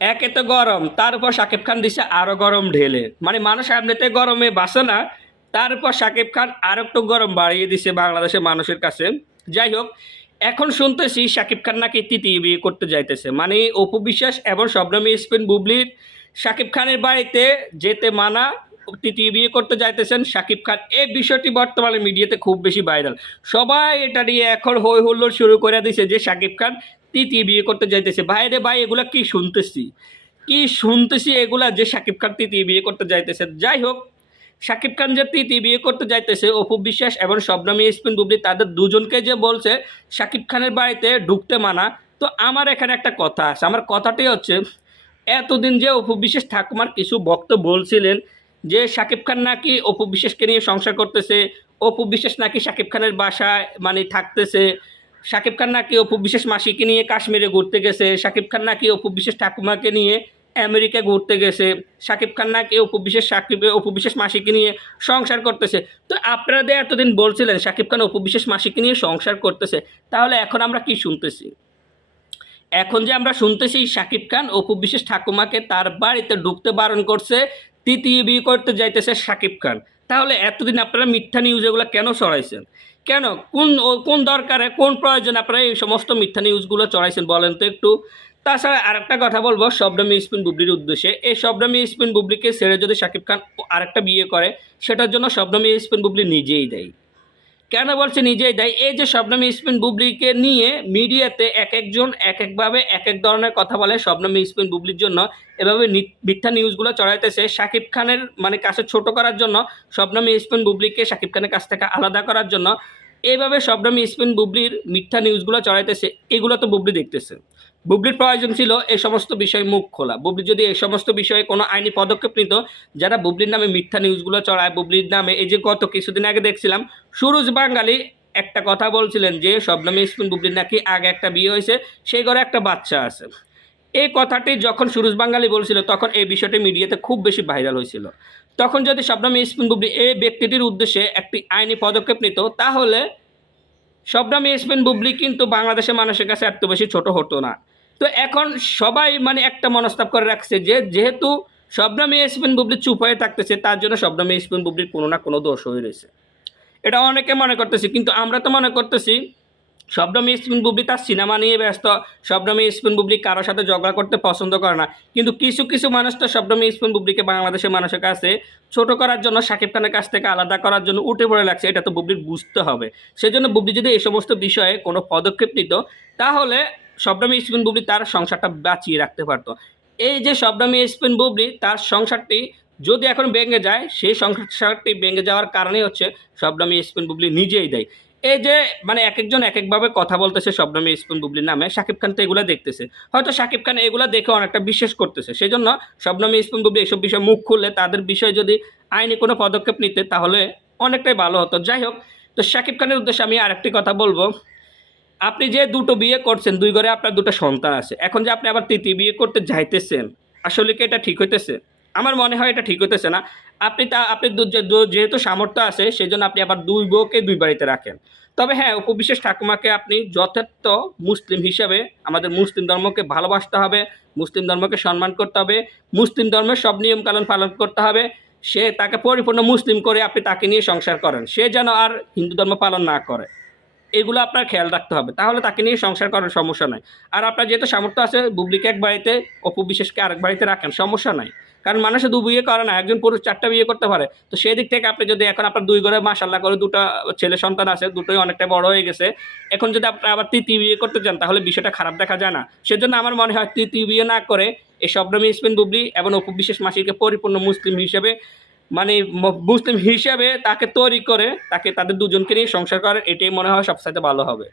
একে তো গরম, তার উপর শাকিব খান দিছে আরও গরম ঢেলে। মানে মানুষ এমনিতে গরমে বাসে না, তার উপর শাকিব খান আর একটু গরম বাড়িয়ে দিছে বাংলাদেশের মানুষের কাছে। যাই হোক, এখন শুনতেছি শাকিব খান নাকি তৃতীয় বিয়ে করতে যাইতেছে। মানে অপু বিশ্বাস এবং শবনমী স্পেন বুবলির শাকিব খানের বাড়িতে যেতে মানা তৃতীয় বিয়ে করতে যাইতেছেন শাকিব খান। এই বিষয়টি বর্তমানে মিডিয়াতে খুব বেশি ভাইরাল। সবাই এটা নিয়ে এখন হই হুল্লোড় শুরু করে দিছে যে শাকিব খান তৃতীয় বিয়ে করতে যাইতেছে। ভাইরে ভাই, এগুলা কি শুনতেছি? কি শুনতেছি এগুলা যে শাকিব খান তৃতীয় বিয়ে করতে যাইতেছে। যাই হোক, শাকিব খান যে তৃতীয় বিয়ে করতে যাইতেছে, অপু বিশ্বাস এবং শবনমী ইসপিন বুবলি, তাদের দুজনকে যে বলছে, শাকিব খানের বাড়িতে ঢুকতে মানা। তো আমার এখানে একটা কথা আছে। আমার কথাটি হচ্ছে, এতদিন যে অপু বিশ্বাস ঠাকুমার কিছু বক্তব্য বলছিলেন যে শাকিব খান নাকি অপু বিশ্বাসকে নিয়ে সংসার করতেছে, অপু বিশ্বাস নাকি শাকিব খানের বাসায় মানে থাকতেছে শাকিব খান নাকি অপু বিশ্বাস মাসিকে নিয়ে কাশ্মীরে ঘুরতে গেছে? শাকিব খান নাকি অপু বিশেষ ঠাকুমাকে নিয়ে আমেরিকা ঘুরতে গেছে? শাকিব খান নাকি অপু বিশেষ সাকিব অপু বিশ্বাস মাসিকে নিয়ে সংসার করতেছে? তো আপনারা এতদিন বলছিলেন শাকিব খান অপু বিশ্বাস মাসিকে নিয়ে সংসার করতেছে, তাহলে এখন আমরা কি শুনতেছি? এখন যে আমরা শুনতেছি শাকিব খান অপু বিশেষ ঠাকুমাকে তার বাড়িতে ঢুকতে বারণ করছে তৃতীয় বিয়ে করতে যাইতেছে সাকিব খান। তাহলে এতদিন আপনারা মিথ্যা নিউজ এগুলো কেন চড়াইছেন কেন? কোন কোন দরকারে, কোন প্রয়োজনে আপনারা এই সমস্ত মিথ্যা নিউজগুলো চড়াইছেন বলেন তো একটু? তাছাড়া আরেকটা কথা বলব, শবনমী স্পিন বুবলির উদ্দেশ্যে। এই শবনমী স্পিন বুবলিকে ছেড়ে যদি শাকিব খান আরেকটা বিয়ে করে, সেটার জন্য শবনমী স্পিন বুবলি নিজেই দেয়। কেন বলছে নিজেই দেয়? এই যে শবনম ইসমিন বুবলিকে নিয়ে মিডিয়াতে এক একজন এক একভাবে এক এক ধরনের কথা বলে শবনমী ইসমিন বুবলির জন্য। এভাবে মিথ্যা নিউজগুলো চড়াইতেছে শাকিব খানের মানে কাছে ছোট করার জন্য শবনম ইসমিন বুবলিকে শাকিব খানের কাছ থেকে আলাদা করার জন্য এইভাবে শবনমী ইসপিন বুবলির মিথ্যা নিউজগুলো চড়াইতেছে এগুলো তো বুবলি দেখতেছে। বুবলির প্রয়োজন ছিল এই সমস্ত বিষয়ে মুখ খোলা। বুবলি যদি এই সমস্ত বিষয়ে কোনো আইনি পদক্ষেপ নিত, যারা বুবলির নামে মিথ্যা নিউজগুলো চড়ায় বুবলির নামে এই যে গত কিছুদিন আগে দেখছিলাম, সুরজ বাঙালি একটা কথা বলছিলেন যে শবনমী ইসমিন বুবলির নাকি আগে একটা বিয়ে হয়েছে, সেই ঘরে একটা বাচ্চা আছে। এই কথাটি যখন সুরজ বাঙালি বলছিল, তখন এই বিষয়টি মিডিয়াতে খুব বেশি ভাইরাল হয়েছিল। তখন যদি শবনমী ইসমিন বুবলি এই ব্যক্তিটির উদ্দেশ্যে একটি আইনি পদক্ষেপ নিত, তাহলে শবনমী ইসমিন বুবলি কিন্তু বাংলাদেশের মানুষের কাছে এত বেশি ছোট হতো না। তো এখন সবাই মানে একটা মনস্তাব করে রাখছে যে যেহেতু শবনমী ইসমিন বুবলি চুপ হয়ে থাকতেছে, তার জন্য শবনমী ইসমিন বুবলির কোনো না কোনো দোষ হয়ে রয়েছে। এটা অনেকে মনে করতেছি, কিন্তু আমরা তো মনে করতেছি শবনমী স্পিন বুবলি তার সিনেমা নিয়ে ব্যস্ত। শবনমী স্পিন বুবলি কারোর সাথে ঝগড়া করতে পছন্দ করে না। কিন্তু কিছু কিছু মানুষ তো শবনমী স্পিন বুবলিকে বাংলাদেশের মানুষের কাছে ছোট করার জন্য শাকিব খানের কাছ থেকে আলাদা করার জন্য উঠে পড়ে লাগছে। এটা তো বুবলির বুঝতে হবে। সেজন্য বুবলি যদি এই সমস্ত বিষয়ে কোনো পদক্ষেপ নিত, তাহলে শবনমী স্পিন বুবলি তার সংসারটা বাঁচিয়ে রাখতে পারতো। এই যে শবনমী স্পিন বুবলি তার সংসারটি যদি এখন ভেঙে যায়, সেই সংসারটি ভেঙে যাওয়ার কারণেই হচ্ছে শবনমী স্পিন বুবলি নিজেই দেয়। এই যে মানে এক একজন এক একভাবে কথা বলতেছে শবনমী স্পিন বুবলির নামে, শাকিব খান তো এগুলো দেখতেছে। হয়তো শাকিব খান এগুলো দেখে অনেকটা বিশ্বাস করতেছে। সেই জন্য শবনমী স্পিন বুবলি এইসব বিষয়ে মুখ খুললে তাদের বিষয়ে যদি আইনি কোনো পদক্ষেপ নিতে, তাহলে অনেকটাই ভালো হতো। যাই হোক, তো শাকিব খানের উদ্দেশ্যে আমি আরেকটি কথা বলব। আপনি যে দুটো বিয়ে করছেন, দুই ঘরে আপনার দুটো সন্তান আছে। এখন যে আপনি আবার তৃতীয় বিয়ে করতে যাইতেছেন, আসলে কি এটা ঠিক হইতেছে? আমার মনে হয় এটা ঠিক হতেছে না। আপনি তা, আপনি যেহেতু সামর্থ্য আছে সেই জন্য আপনি আবার দুই বউকে দুই বাড়িতে রাখেন। তবে হ্যাঁ উপবিশেষ ঠাকুমাকে আপনি যথার্থ মুসলিম হিসাবে আমাদের মুসলিম ধর্মকে ভালোবাসতে হবে, মুসলিম ধর্মকে সম্মান করতে হবে, মুসলিম ধর্মের সব নিয়ম নিয়মকানুন পালন করতে হবে। সে তাকে পরিপূর্ণ মুসলিম করে আপনি তাকে নিয়ে সংসার করেন। সে যেন আর হিন্দু ধর্ম পালন না করে। এগুলো আপনার খেয়াল রাখতে হবে। তাহলে তাকে নিয়ে সংসার করার সমস্যা নাই। আর আপনার যেহেতু সামর্থ্য আছে, বুবলিকে এক বাড়িতে, অপু বিশেষকে আরেক বাড়িতে রাখেন, সমস্যা নাই। কারণ মানুষে দু বিয়ে করে না, একজন পুরুষ চারটা বিয়ে করতে পারে। তো সেই দিক থেকে আপনি যদি এখন আপনার দুই ঘরে মাসাল্লাহ করে দুটো ছেলে সন্তান আছে, দুটোই অনেকটা বড় হয়ে গেছে, এখন যদি আপনি আবার তৃতীয় বিয়ে করতে চান, তাহলে বিষয়টা খারাপ দেখা যায় না। সেজন্য আমার মনে হয় তৃতীয় বিয়ে না করে, এই শবনমী ইসমিন বুবলি এবং অপু বিশেষ মাসিকে পরিপূর্ণ মুসলিম হিসেবে মানে মুসলিম হিসেবে তাকে তৈরি করে তাকে তাদের দুজনকে নিয়ে সংসার করে এটাই মনে হয় সবসাইতে ভালো হবে।